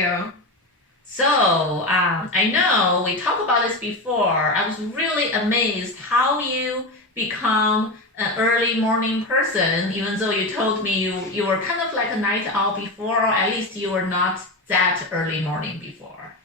you. So, I know we talked about this before. I was really amazed how you become an early morning person, even though you told me you were kind of like a night owl before, or at least you were not that early morning before.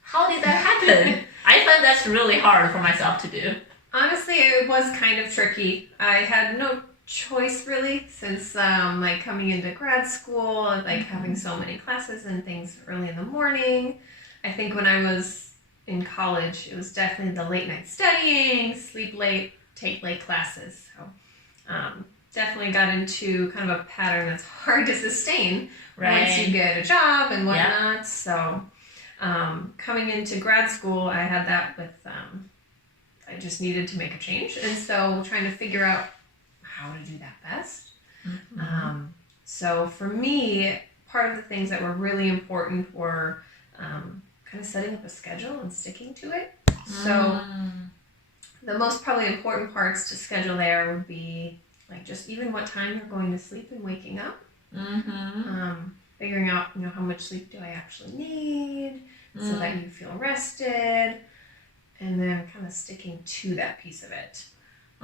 How did that happen? I find that's really hard for myself to do. Honestly, it was kind of tricky. I had no choice really since like coming into grad school, like having so many classes and things early in the morning. I think when I was in college, it was definitely the late night studying, sleep late, take late classes. So definitely got into kind of a pattern that's hard to sustain once you get a job and whatnot. Yeah. So coming into grad school, I had that with, I just needed to make a change. And so trying to figure out how to do that best. Mm-hmm. So for me, part of the things that were really important were kind of setting up a schedule and sticking to it. So the most probably important parts to schedule there would be like just even what time you're going to sleep and waking up. Mm-hmm. Figuring out, how much sleep do I actually need so that you feel rested, and then kind of sticking to that piece of it.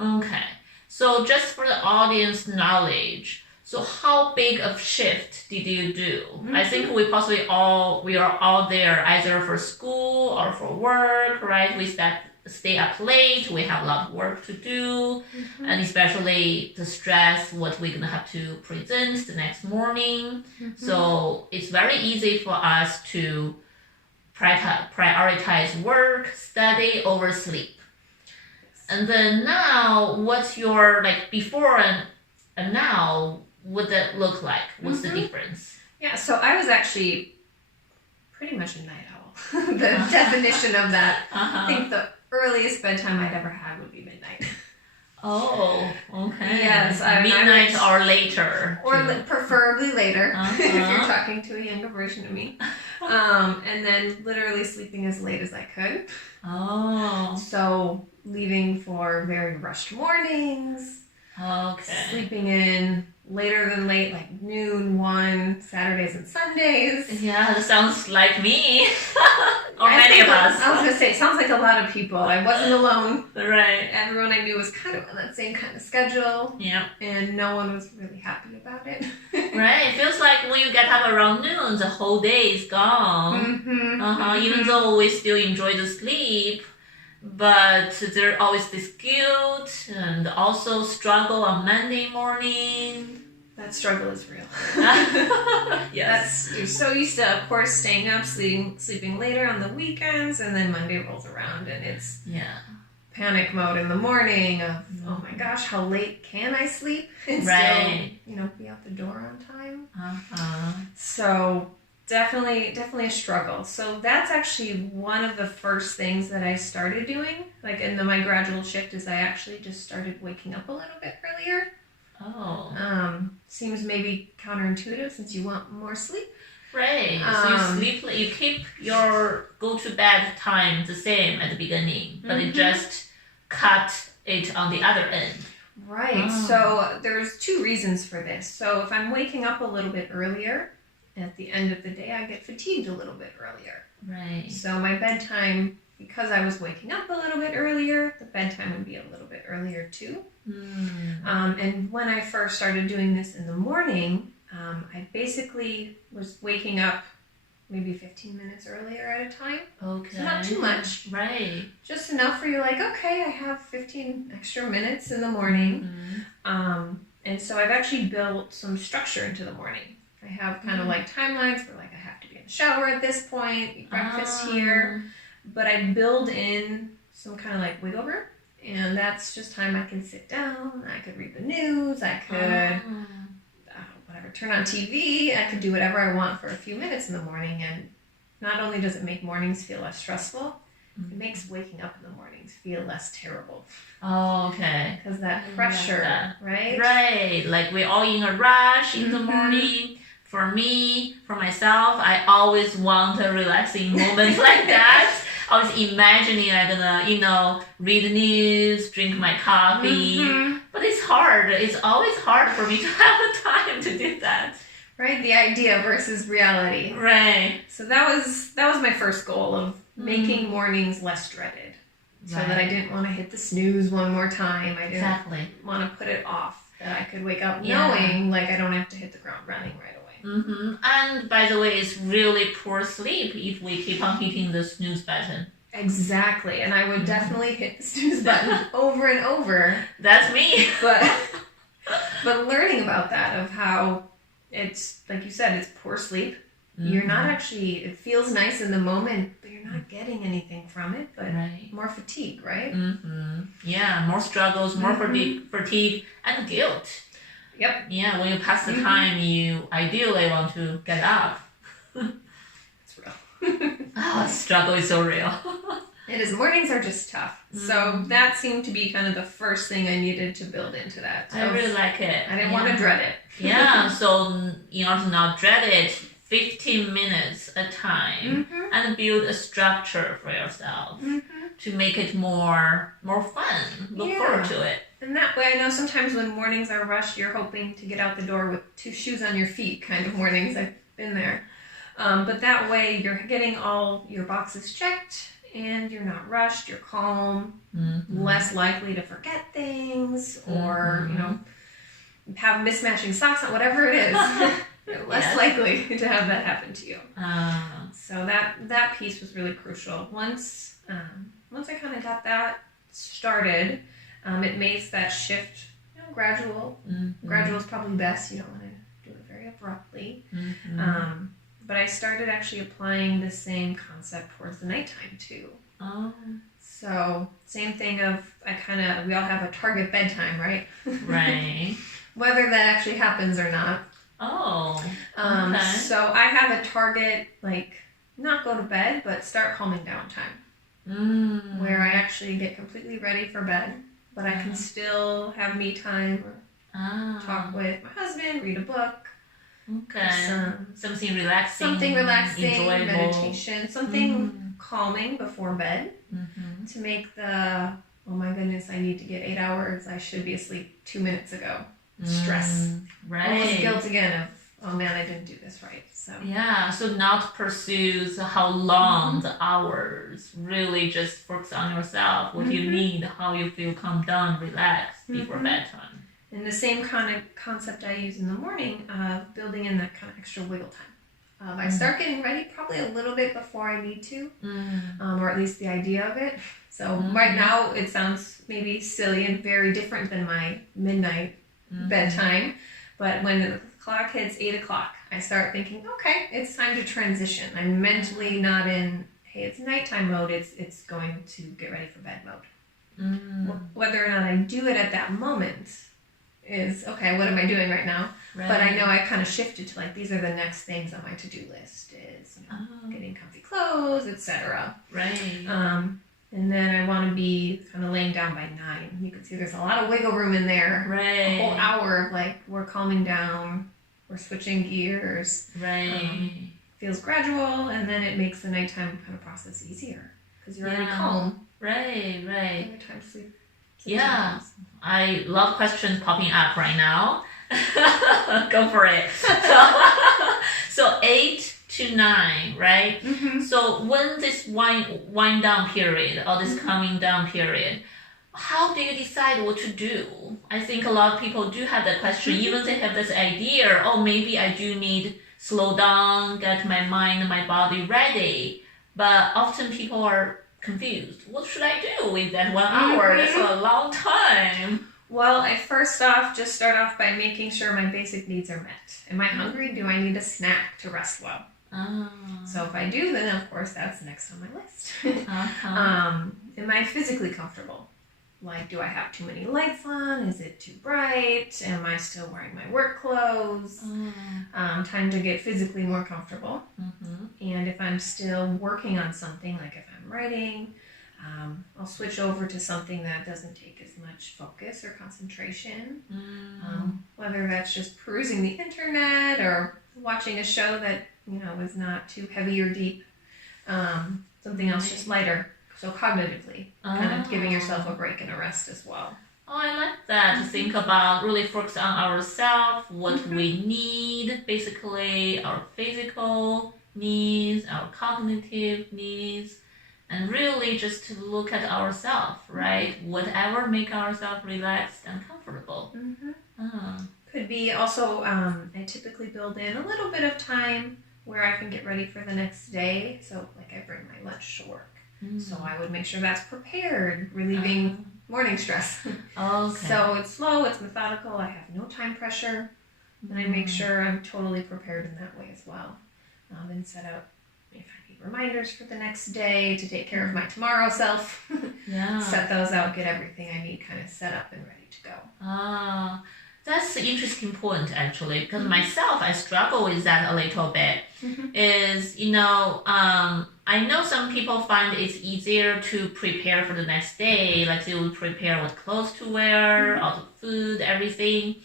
Okay. So just for the audience knowledge, so how big of shift did you do? Mm-hmm. I think we are all there either for school or for work, right? We stay up late, we have a lot of work to do, and especially the stress, what we're going to have to present the next morning. So it's very easy for us to prioritize work, study over sleep. And then now, what's your, like before and now, what that look like? What's the difference? Yeah, so I was actually pretty much a night owl. The definition of that. I think the earliest bedtime I'd ever had would be midnight. Oh, okay. Yes. Midnight or later. Or preferably later, if you're talking to a younger version of me. And then literally sleeping as late as I could. Oh. So leaving for very rushed mornings. Okay. Sleeping in later than late, like noon, 1, Saturdays and Sundays. Yeah, that sounds like me. Or many of us. I was going to say, it sounds like a lot of people. I wasn't alone. Right. Everyone I knew was kind of on that same kind of schedule. Yeah. And no one was really happy about it. Right. It feels like when you get up around noon, the whole day is gone. Mm-hmm. Even though we still enjoy the sleep, but there's always this guilt and also struggle on Monday morning. That struggle is real. Yes. You're so used to, of course, staying up, sleeping later on the weekends, and then Monday rolls around and it's panic mode in the morning of, oh my gosh, how late can I sleep and still, be out the door on time? So definitely a struggle. So that's actually one of the first things that I started doing, like in my gradual shift, is I actually just started waking up a little bit earlier. Oh. Seems maybe counterintuitive since you want more sleep. Right. So you keep your go to bed time the same at the beginning, but it just cut it on the other end. Right. Oh. So there's 2 reasons for this. So if I'm waking up a little bit earlier, at the end of the day, I get fatigued a little bit earlier. Right. So my bedtime, because I was waking up a little bit earlier, the bedtime would be a little bit earlier too. And when I first started doing this in the morning, I basically was waking up maybe 15 minutes earlier at a time. Okay. So not too much. Right. Just enough where you're like, okay, I have 15 extra minutes in the morning. And so I've actually built some structure into the morning. I have kind of like timelines where like I have to be in the shower at this point, eat breakfast here. But I build in some kind of like wiggle room. And that's just time I can sit down. I could read the news. I could, turn on TV. I could do whatever I want for a few minutes in the morning. And not only does it make mornings feel less stressful, it makes waking up in the mornings feel less terrible. Oh, okay. Because that pressure, right? Right. Like we're all in a rush in the morning. For me, for myself, I always want a relaxing moment like that. I was imagining I'm gonna, read the news, drink my coffee. But it's hard. It's always hard for me to have the time to do that. Right? The idea versus reality. Right. So that was my first goal of making mornings less dreaded. So that I didn't want to hit the snooze one more time. I didn't want to put it off. That I could wake up knowing like I don't have to hit the ground running right away. Mm-hmm. And by the way, it's really poor sleep if we keep on hitting the snooze button. Exactly. And I would definitely hit the snooze button over and over. That's me. But learning about that, of how it's, like you said, it's poor sleep. Mm-hmm. You're not actually, it feels nice in the moment, but you're not getting anything from it, but more fatigue, right? Mm-hmm. Yeah, more struggles, more fatigue, and guilt. Yep. Yeah, when you pass the time, you ideally want to get up. It's real. Struggle is so real. It is. Mornings are just tough. So that seemed to be kind of the first thing I needed to build into that. I really like it. I didn't want to dread it. Yeah, so in order to not dread it, 15 minutes a time and build a structure for yourself to make it more fun. Look forward to it. And that way, I know sometimes when mornings are rushed, you're hoping to get out the door with 2 shoes on your feet kind of mornings. I've been there. But that way, you're getting all your boxes checked and you're not rushed, you're calm, less likely to forget things or, you know, have mismatching socks on, whatever it is. You're less likely to have that happen to you. So that piece was really crucial. Once I kind of got that started, it makes that shift, you know, gradual. Gradual is probably best. You don't want to do it very abruptly. But I started actually applying the same concept towards the nighttime too. Oh. So same thing of we all have a target bedtime, right? Right. Whether that actually happens or not. Oh. Okay. So I have a target, like not go to bed, but start calming down time. Where I actually get completely ready for bed, but I can still have me time or talk with my husband, read a book. Okay. Something relaxing. Something relaxing, enjoyable. meditation, something calming before bed to make the, oh my goodness, I need to get 8 hours, I should be asleep 2 minutes ago. Stress. Right. Almost guilt again of, oh man, I didn't do this right. So yeah, so not pursue how long the hours, really just focus on yourself, what you need, how you feel calm down, relaxed before bedtime. And the same kind of concept I use in the morning of building in that kind of extra wiggle time. I start getting ready probably a little bit before I need to, or at least the idea of it. So right now it sounds maybe silly and very different than my midnight bedtime, but when the clock hits 8 o'clock, I start thinking, okay, it's time to transition. I'm mentally not in, hey, it's nighttime mode, it's going to get ready for bed mode. Whether or not I do it at that moment is, okay, what am I doing right now? Right. But I know I kind of shifted to like, these are the next things on my to-do list is, you know, getting comfy clothes, etc. Right. And then I want to be kind of laying down by 9. You can see there's a lot of wiggle room in there. Right. A whole hour of like, we're calming down, we're switching gears. Right. Feels gradual, and then it makes the nighttime kind of process easier because you're already calm. Right. Your time to sleep. Yeah. I love questions popping up right now. Go for it. So 8 to 9, right? So when this wind down period or this coming down period, how do you decide what to do? I think a lot of people do have that question, even they have this idea, oh, maybe I do need slow down, get my mind and my body ready. But often people are confused. What should I do with that 1 hour? That's a long time. Well, I first off just start off by making sure my basic needs are met. Am I hungry? Do I need a snack to rest well? So if I do, then of course that's next on my list. Am I physically comfortable? Like, do I have too many lights on? Is it too bright? Am I still wearing my work clothes? Time to get physically more comfortable. And if I'm still working on something, like if I'm writing, I'll switch over to something that doesn't take as much focus or concentration. Whether that's just perusing the internet or watching a show that, you know, is not too heavy or deep. Something else just lighter. So cognitively, kind of giving yourself a break and a rest as well. Oh, I like that. To think about really focus on ourselves, what we need, basically our physical needs, our cognitive needs, and really just to look at ourselves, right? Whatever make ourselves relaxed and comfortable. Could be also, I typically build in a little bit of time where I can get ready for the next day. So like I bring my lunch to work. So I would make sure that's prepared, relieving morning stress. Okay. So it's slow, it's methodical, I have no time pressure, and I make sure I'm totally prepared in that way as well. And set out, if I need reminders for the next day to take care of my tomorrow self, set those out, get everything I need kind of set up and ready to go. That's an interesting point, actually, because myself, I struggle with that a little bit. Is, I know some people find it's easier to prepare for the next day, like they will prepare what clothes to wear, all the food, everything.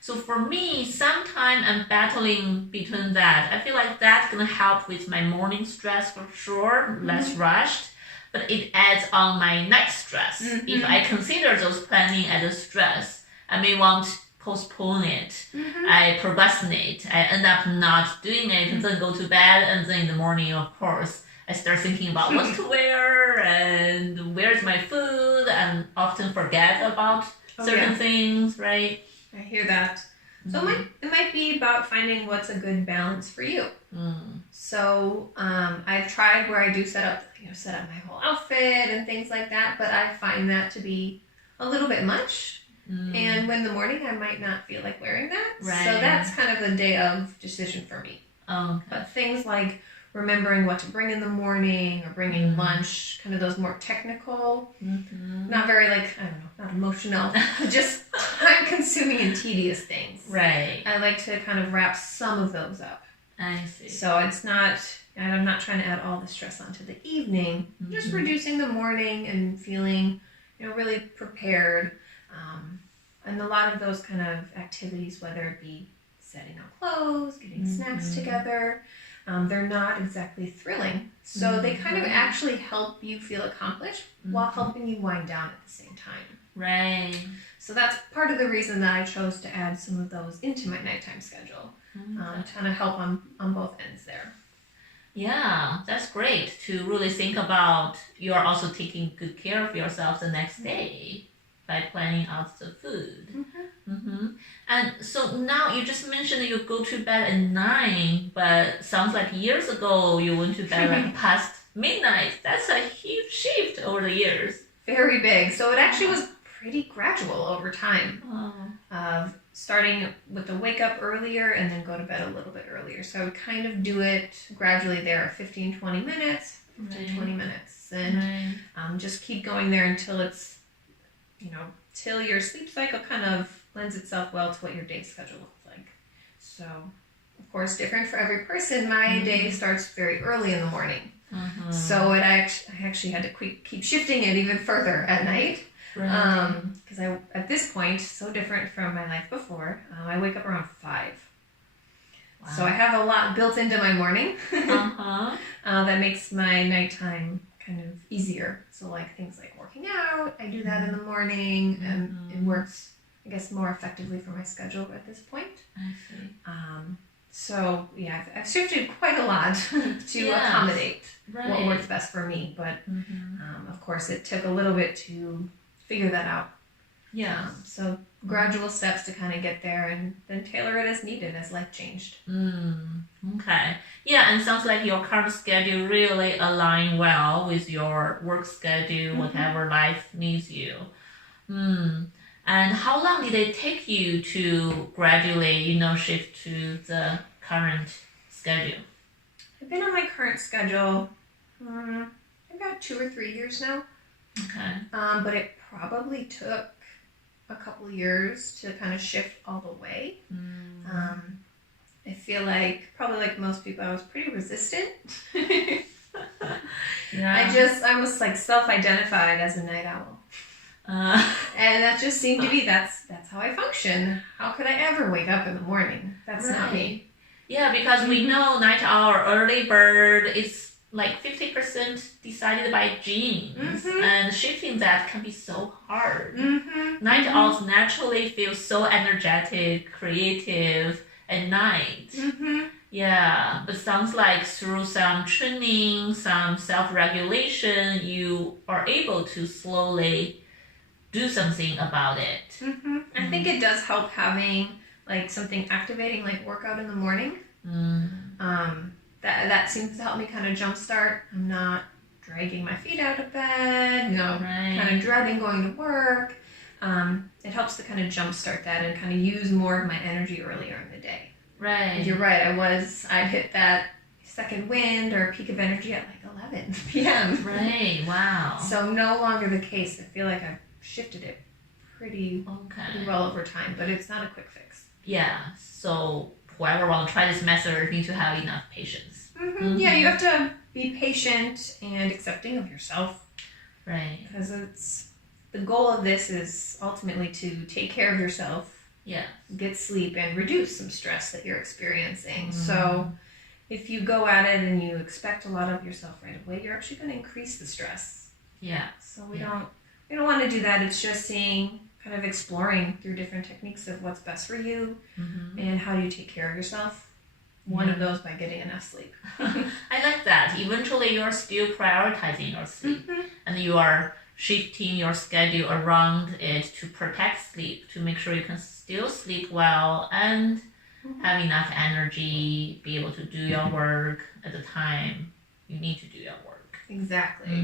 So for me, sometimes I'm battling between that. I feel like that's going to help with my morning stress for sure, less rushed, but it adds on my night stress. If I consider those planning as a stress, I may want to postpone it. I procrastinate. I end up not doing it and then go to bed, and then in the morning, of course, I start thinking about what to wear and where's my food, and often forget about certain things, right? I hear that. So it might be about finding what's a good balance for you. So I've tried where I do set up my whole outfit and things like that, but I find that to be a little bit much. And when in the morning I might not feel like wearing that. Right. So that's kind of a day of decision for me. But things like remembering what to bring in the morning or bringing lunch, kind of those more technical, not very not emotional, just time consuming and tedious things. Right. I like to kind of wrap some of those up. I see. So I'm not trying to add all the stress onto the evening, just reducing the morning and feeling, really prepared. And a lot of those kind of activities, whether it be setting up clothes, getting snacks together, they're not exactly thrilling. So they kind of actually help you feel accomplished while helping you wind down at the same time. Right. So that's part of the reason that I chose to add some of those into my nighttime schedule, to kind of help on both ends there. Yeah, that's great to really think about you are also taking good care of yourself the next day by planning out the food. And so now you just mentioned that you go to bed at 9, but sounds like years ago you went to bed like past midnight. That's a huge shift over the years. Very big. So it actually was pretty gradual over time. Starting with the wake up earlier and then go to bed a little bit earlier. So I would kind of do it gradually there, 15, 20 minutes, 20 minutes. And just keep going there until it's, till your sleep cycle kind of lends itself well to what your day schedule looks like. So, of course, different for every person. My day starts very early in the morning. So I actually had to keep shifting it even further at night. Because at this point, so different from my life before, I wake up around 5. Wow. So I have a lot built into my morning that makes my nighttime kind of easier. So like things like working out, I do that in the morning, and it works, I guess, more effectively for my schedule at this point. I see. So yeah, I've shifted quite a lot to accommodate what works best for me. But of course, it took a little bit to figure that out. Yeah. So gradual steps to kind of get there, and then tailor it as needed as life changed. Okay. Yeah, and sounds like your current schedule really align well with your work schedule, whatever life needs you. And how long did it take you to gradually, shift to the current schedule? I've been on my current schedule about 2 or 3 years now. Okay. But it probably took a couple years to kind of shift all the way. I feel like, probably like most people, I was pretty resistant. I was like self-identified as a night owl. And that just seemed to be, that's how I function. How could I ever wake up in the morning? That's not me. Yeah, because we know night owl, early bird, it's like 50% decided by genes, and shifting that can be so hard. Night owls naturally feel so energetic, creative at night. Yeah, but sounds like through some training, some self-regulation, you are able to slowly do something about it. I think it does help having like something activating, like workout in the morning. That seems to help me kind of jumpstart. I'm not dragging my feet out of bed, kind of dreading going to work. It helps to kind of jumpstart that and kind of use more of my energy earlier in the day. Right. And you're right. I'd hit that second wind or peak of energy at like 11 p.m. Right. Wow. So no longer the case. I feel like I've shifted it pretty well over time, but it's not a quick fix. Yeah. So whoever will try this method need to have enough patience. Yeah, you have to be patient and accepting of yourself. Right. Because the goal of this is ultimately to take care of yourself. Yeah. Get sleep and reduce some stress that you're experiencing. So if you go at it and you expect a lot of yourself right away, you're actually going to increase the stress. Yeah. So we don't want to do that. It's just kind of exploring through different techniques of what's best for you and how do you take care of yourself. One of those by getting enough sleep. I like that. Eventually you're still prioritizing your sleep and you are shifting your schedule around it to protect sleep, to make sure you can still sleep well and have enough energy, be able to do your work at the time you need to do your work. Exactly.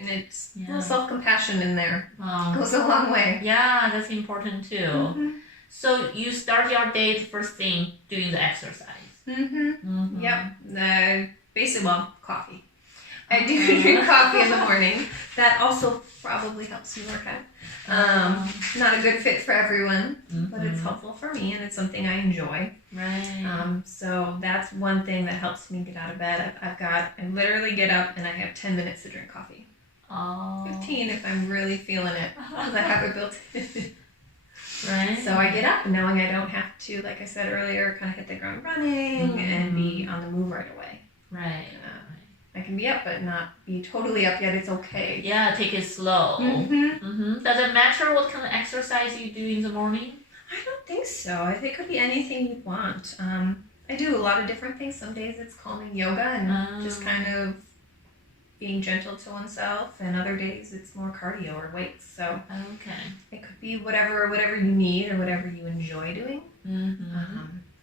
And it's a little self-compassion in there. Goes a long way. Yeah, that's important too. So you start your day first thing doing the exercise. Yep. Coffee. I do drink coffee in the morning. That also probably helps me work out. Not a good fit for everyone, but it's helpful for me and it's something I enjoy. Right. So that's one thing that helps me get out of bed. I literally get up and I have 10 minutes to drink coffee. 15 if I'm really feeling it, because I have it built in. Right. So I get up knowing I don't have to, like I said earlier, kind of hit the ground running and be on the move right away. Right. I can be up, but not be totally up yet. It's okay. Yeah, take it slow. Does it matter what kind of exercise you do in the morning? I don't think so. I think it could be anything you want. I do a lot of different things. Some days it's calming yoga and just kind of being gentle to oneself, and other days it's more cardio or weights. So it could be whatever you need or whatever you enjoy doing.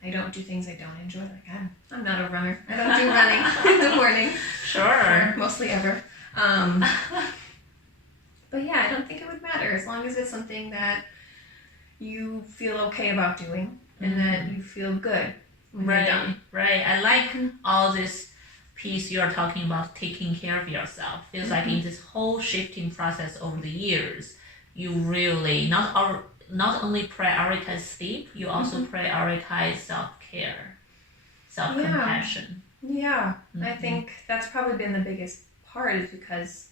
I don't do things I don't enjoy. Like I'm not a runner. I don't do running in the morning. Sure. Mostly ever. But yeah, I don't think it would matter as long as it's something that you feel okay about doing and that you feel good when you're done. Right. I like all this piece you are talking about, taking care of yourself. Feels like in this whole shifting process over the years, you really not only prioritize sleep, you also prioritize self-care, self-compassion. Yeah. I think that's probably been the biggest part, is because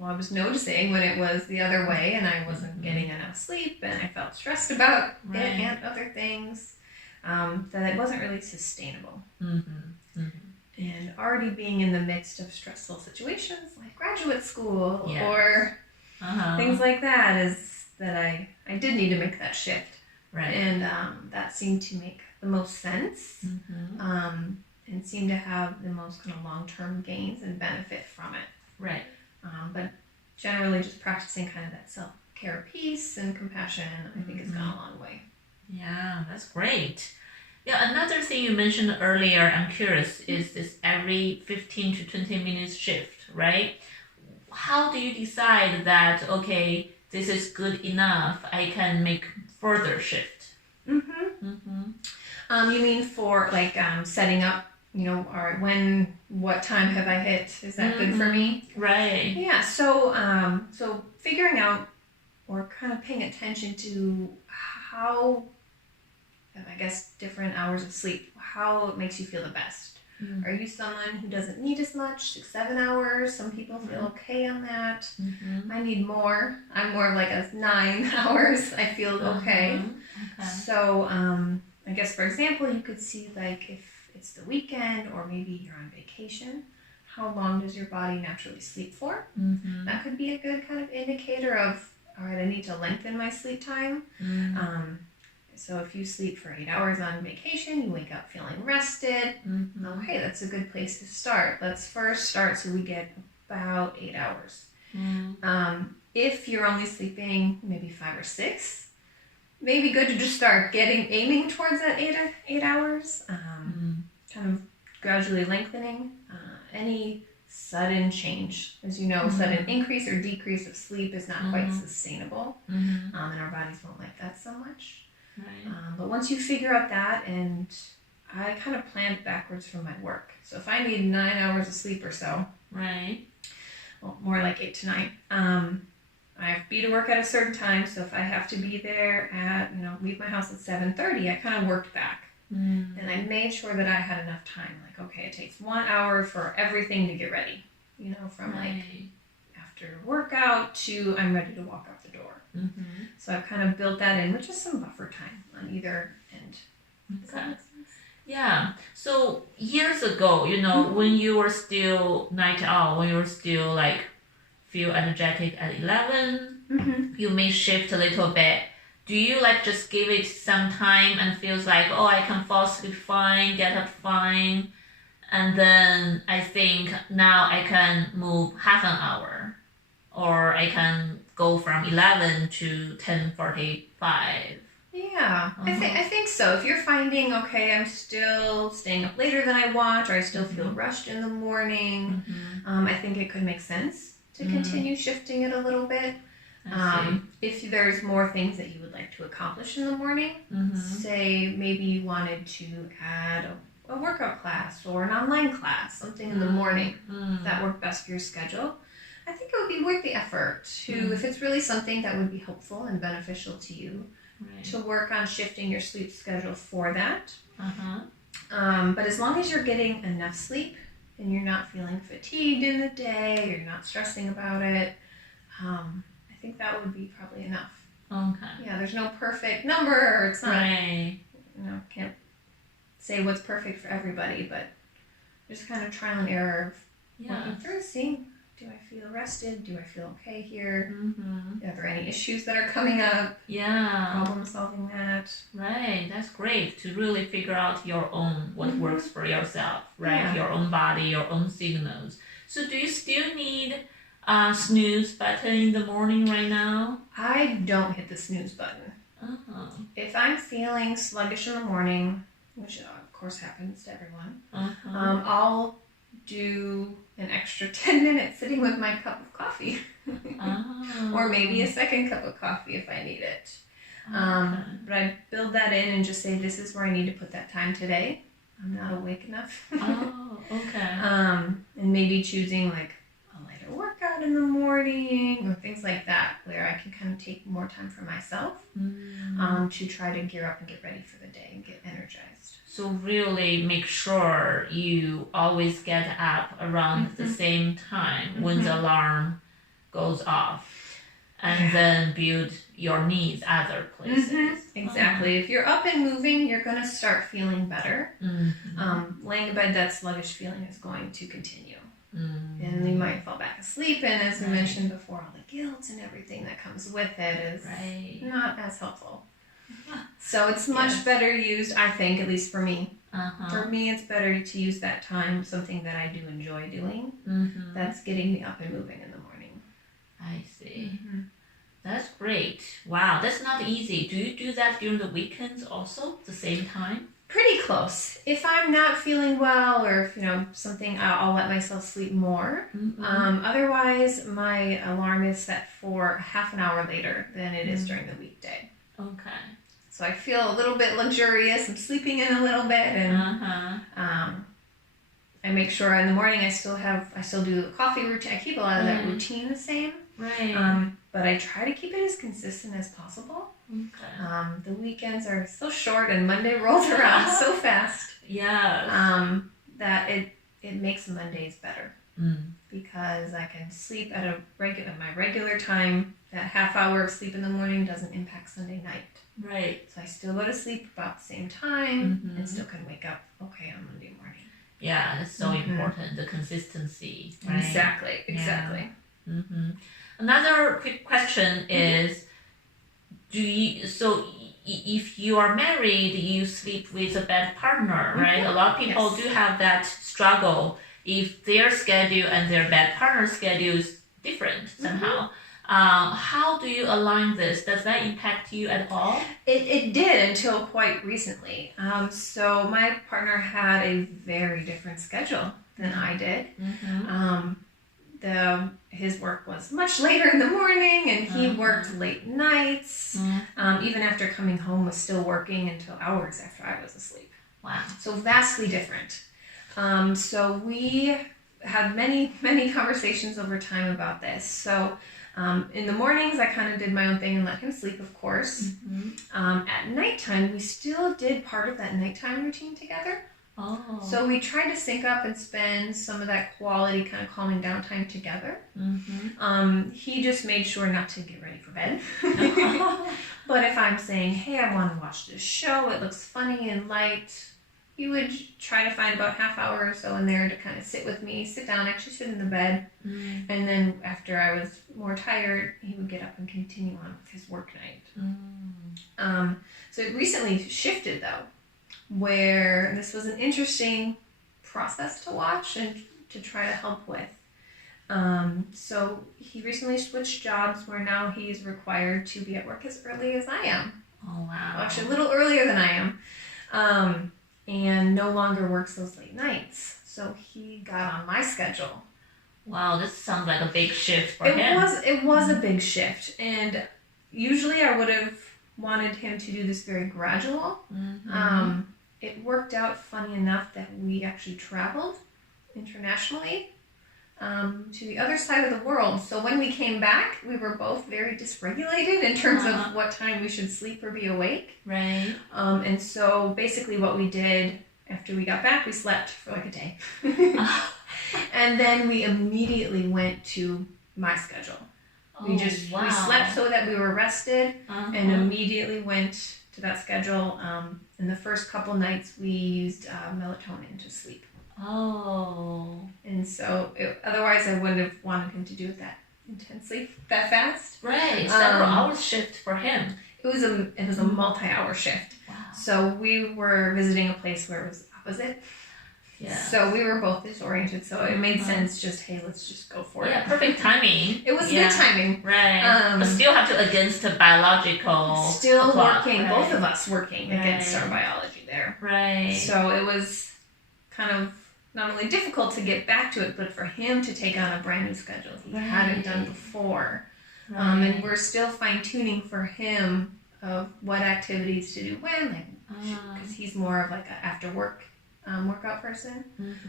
I was noticing when it was the other way and I wasn't getting enough sleep and I felt stressed about it and other things, that it wasn't really sustainable. And already being in the midst of stressful situations like graduate school or things like that, is that I did need to make that shift. Right. And that seemed to make the most sense and seemed to have the most kind of long-term gains and benefit from it. Right. But generally just practicing kind of that self-care piece and compassion, I think has gone a long way. Yeah, that's great. Yeah, another thing you mentioned earlier, I'm curious, is this every 15 to 20 minutes shift, right? How do you decide that, okay, this is good enough, I can make further shift? You mean for like setting up, all right, what time have I hit? Is that good for me? Right. Yeah, so figuring out or kind of paying attention to how, I guess, different hours of sleep, how it makes you feel the best. Are you someone who doesn't need as much, 6-7 hours? Some people feel okay on that. I need more. I'm more of like a 9 hours. I feel okay. So I guess, for example, you could see like if it's the weekend or maybe you're on vacation, how long does your body naturally sleep for. That could be a good kind of indicator of, all right, I need to lengthen my sleep time. So if you sleep for 8 hours on vacation, you wake up feeling rested. Okay, that's a good place to start. Let's first start so we get about 8 hours. If you're only sleeping maybe 5 or 6, maybe good to just start aiming towards that 8 hours, kind of gradually lengthening. Any sudden change, as you know, sudden increase or decrease of sleep is not quite sustainable, and our bodies won't like that so much. Right. But once you figure out that, and I kind of planned backwards from my work. So if I need 9 hours of sleep or so, Right. well, more like 8 to 9, I have to be to work at a certain time. So if I have to be there at, leave my house at 7:30, I kind of worked back. And I made sure that I had enough time. Like, okay, it takes 1 hour for everything to get ready. From like after workout to I'm ready to walk out the door. So I've kind of built that in with just some buffer time on either end. Does that make sense? Yeah. So years ago, when you were still night owl, when you were still like feel energetic at 11, you may shift a little bit. Do you like just give it some time and feels like, oh, I can fall asleep fine, get up fine, and then I think now I can move half an hour, or I can go from 11 to 10:45. Yeah, I think so. If you're finding, okay, I'm still staying up later than I want, or I still feel rushed in the morning, I think it could make sense to continue shifting it a little bit. If there's more things that you would like to accomplish in the morning, say maybe you wanted to add a workout class or an online class, something in the morning that worked best for your schedule, I think it would be worth the effort to, if it's really something that would be helpful and beneficial to you, to work on shifting your sleep schedule for that. But as long as you're getting enough sleep and you're not feeling fatigued in the day, you're not stressing about it, I think that would be probably enough. Okay. Yeah, there's no perfect number, or it's not, Right. Can't say what's perfect for everybody, but just kind of trial and error of working through, seeing, do I feel rested? Do I feel okay here? Are there any issues that are coming up? Yeah. Problem solving that. Right. That's great to really figure out your own, what works for yourself, right? Yeah. Your own body, your own signals. So do you still need snooze button in the morning right now? I don't hit the snooze button. If I'm feeling sluggish in the morning, which of course happens to everyone, I'll do an extra 10 minutes sitting with my cup of coffee. Or maybe a second cup of coffee if I need it. But I build that in and just say, this is where I need to put that time today. I'm not awake enough. Okay. And maybe choosing like a lighter workout in the morning or things like that, where I can kind of take more time for myself to try to gear up and get ready for the day and get energized. So really make sure you always get up around the same time when the alarm goes off, and then build your needs other places. Exactly. If you're up and moving, you're going to start feeling better. Laying in bed, that sluggish feeling is going to continue. And you might fall back asleep, and as we mentioned before, all the guilt and everything that comes with it is not as helpful. So it's much better used, I think, at least for me. For me, it's better to use that time, something that I do enjoy doing, that's getting me up and moving in the morning. I see. That's great. Wow, that's not easy. Do you do that during the weekends also, at the same time? Pretty close. If I'm not feeling well, or if something, I'll let myself sleep more. Otherwise, my alarm is set for half an hour later than it is during the weekday. Okay. So I feel a little bit luxurious. I'm sleeping in a little bit, and I make sure in the morning I still do the coffee routine. I keep a lot of that routine the same. Right. But I try to keep it as consistent as possible. Okay. The weekends are so short, and Monday rolls around so fast. Yeah. That it makes Mondays better because I can sleep at my regular time. That half hour of sleep in the morning doesn't impact Sunday night. Right. So I still go to sleep about the same time and still can wake up okay on Monday morning. Yeah, it's so important, the consistency. Right? Exactly. Yeah. Another quick question is, if you are married, you sleep with a bad partner, right? A lot of people do have that struggle if their schedule and their bad partner schedule is different somehow. How do you align this? Does that impact you at all? It did until quite recently. So my partner had a very different schedule than I did. His work was much later in the morning, and he worked late nights. Even after coming home, was still working until hours after I was asleep. Wow! So vastly different. So we had many conversations over time about this. So in the mornings, I kind of did my own thing and let him sleep, of course. At nighttime, we still did part of that nighttime routine together. Oh. So we tried to sync up and spend some of that quality kind of calming down time together. He just made sure not to get ready for bed. But if I'm saying, hey, I want to watch this show, it looks funny and light, he would try to find about half hour or so in there to kind of sit with me, sit down, actually sit in the bed. And then after I was more tired, he would get up and continue on with his work night. So it recently shifted though, where this was an interesting process to watch and to try to help with. So he recently switched jobs where now he's required to be at work as early as I am. Oh, wow. Well, actually a little earlier than I am. And no longer works those late nights. So he got on my schedule. Wow, this sounds like a big shift for him. It was a big shift. And usually I would have wanted him to do this very gradual. It worked out funny enough that we actually traveled internationally to the other side of the world. So when we came back, we were both very dysregulated in terms of what time we should sleep or be awake. Right. And so basically what we did after we got back, we slept for like a day. And then we immediately went to my schedule. We slept so that we were rested and immediately went to that schedule. And the first couple nights we used melatonin to sleep. Oh. And so otherwise I wouldn't have wanted him to do it that intensely, that fast. Right. Several hours shift for him. It was a multi-hour shift. Wow. So we were visiting a place where it was opposite. Yeah. So we were both disoriented. So it made sense. Just hey, let's just go for it. Yeah, perfect timing. It was good timing. Right. But still have to against the biological. Still clock, working. right? Both of us working against our biology there. Right. So it was kind of not only difficult to get back to it, but for him to take on a brand new schedule he hadn't done before. And we're still fine-tuning for him of what activities to do when, because he's more of like an after-work workout person.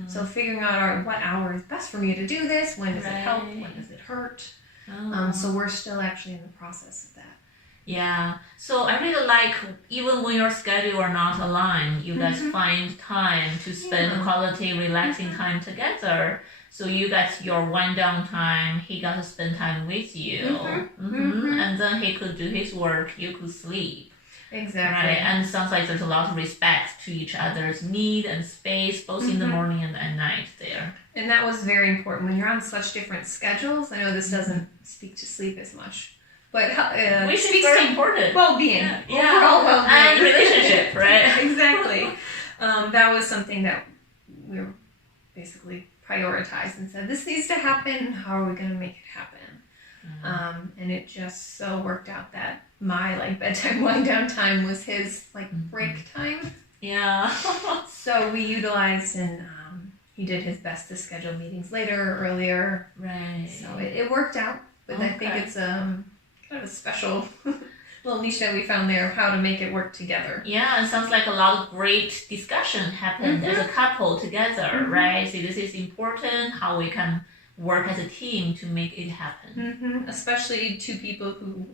So figuring out what hour is best for me to do this, when does it help, when does it hurt. So we're still actually in the process of that. Yeah, so I really like, even when your schedule are not aligned, you guys find time to spend quality, relaxing time together. So you got your wind down time, he got to spend time with you. And then he could do his work, you could sleep. Exactly. Right? And it sounds like there's a lot of respect to each other's need and space, both in the morning and at night there. And that was very important. When you're on such different schedules, I know this doesn't speak to sleep as much. But which is very important. Well-being, overall well-being, and relationship, right? Exactly. That was something that we were basically prioritized and said, this needs to happen. How are we going to make it happen? And it just so worked out that my bedtime wind down time was his break time. Yeah. So we utilized and he did his best to schedule meetings later, earlier. Right. So it worked out. But I think it's kind of a special little niche that we found there of how to make it work together. Yeah, it sounds like a lot of great discussion happened as a couple together, right? So this is important, how we can work as a team to make it happen. Especially two people who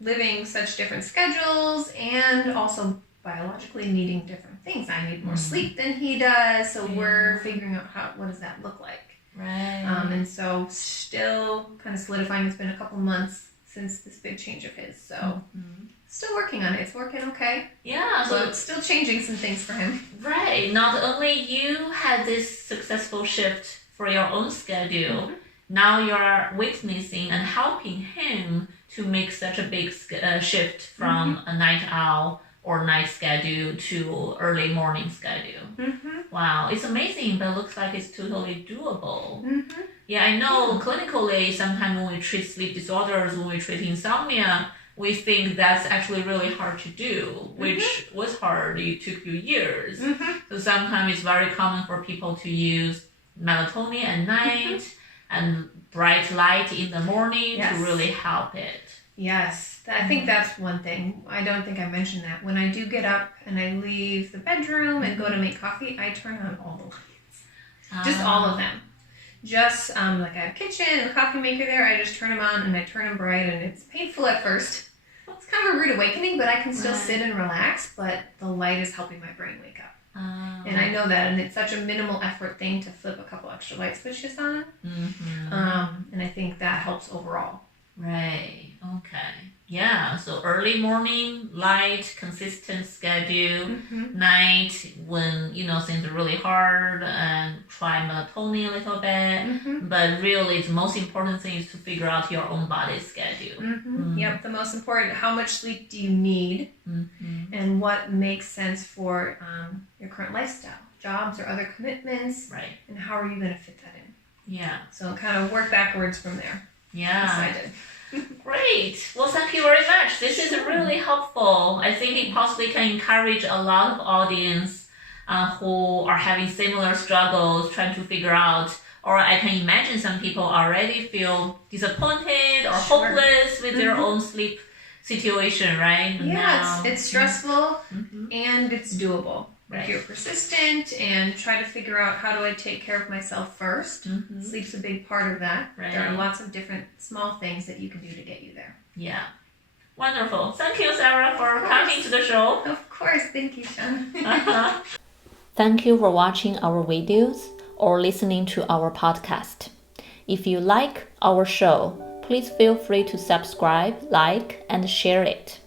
living such different schedules and also biologically needing different things. I need more sleep than he does, so we're figuring out what does that look like. Right. And so still kind of solidifying. It's been a couple months since this big change of his, so still working on it. It's working okay. Yeah, so it's still changing some things for him. Right. Not only you had this successful shift for your own schedule, now you're witnessing and helping him to make such a big shift from a night owl or night schedule to early morning schedule. Wow, it's amazing, but it looks like it's totally doable. Yeah, I know clinically, sometimes when we treat sleep disorders, when we treat insomnia, we think that's actually really hard to do, which was hard. It took you years. So sometimes it's very common for people to use melatonin at night and bright light in the morning to really help it. Yes, I think that's one thing. I don't think I mentioned that. When I do get up and I leave the bedroom and go to make coffee, I turn on all the lights. Just all of them. Just like I have a kitchen and a coffee maker there, I just turn them on and I turn them bright, and it's painful at first. It's kind of a rude awakening, but I can still sit and relax, but the light is helping my brain wake up. And I know that, and it's such a minimal effort thing to flip a couple extra light switches on. And I think that helps overall. Right. Okay. Yeah. So early morning, light, consistent schedule. Night, when things are really hard, and try melatonin a little bit. But really, the most important thing is to figure out your own body's schedule. Yep. The most important. How much sleep do you need, and what makes sense for your current lifestyle, jobs or other commitments, right? And how are you going to fit that in? Yeah. So kind of work backwards from there. Yeah. Decided. Great. Well, thank you very much. This is really helpful. I think it possibly can encourage a lot of audience who are having similar struggles, trying to figure out, or I can imagine some people already feel disappointed or hopeless with their own sleep situation, right? Yeah, it's stressful and it's doable. Right. If you're persistent and try to figure out, how do I take care of myself first? Sleep's a big part of that. Right. There are lots of different small things that you can do to get you there. Yeah. Wonderful. Thank you, Sarah, for coming to the show. Of course. Thank you, Sean. Thank you for watching our videos or listening to our podcast. If you like our show, please feel free to subscribe, like, and share it.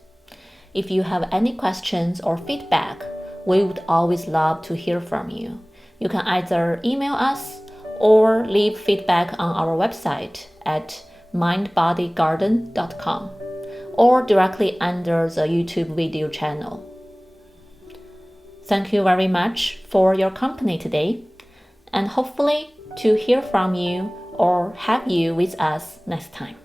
If you have any questions or feedback, we would always love to hear from you. You can either email us or leave feedback on our website at mindbodygarden.com or directly under the YouTube video channel. Thank you very much for your company today, and hopefully to hear from you or have you with us next time.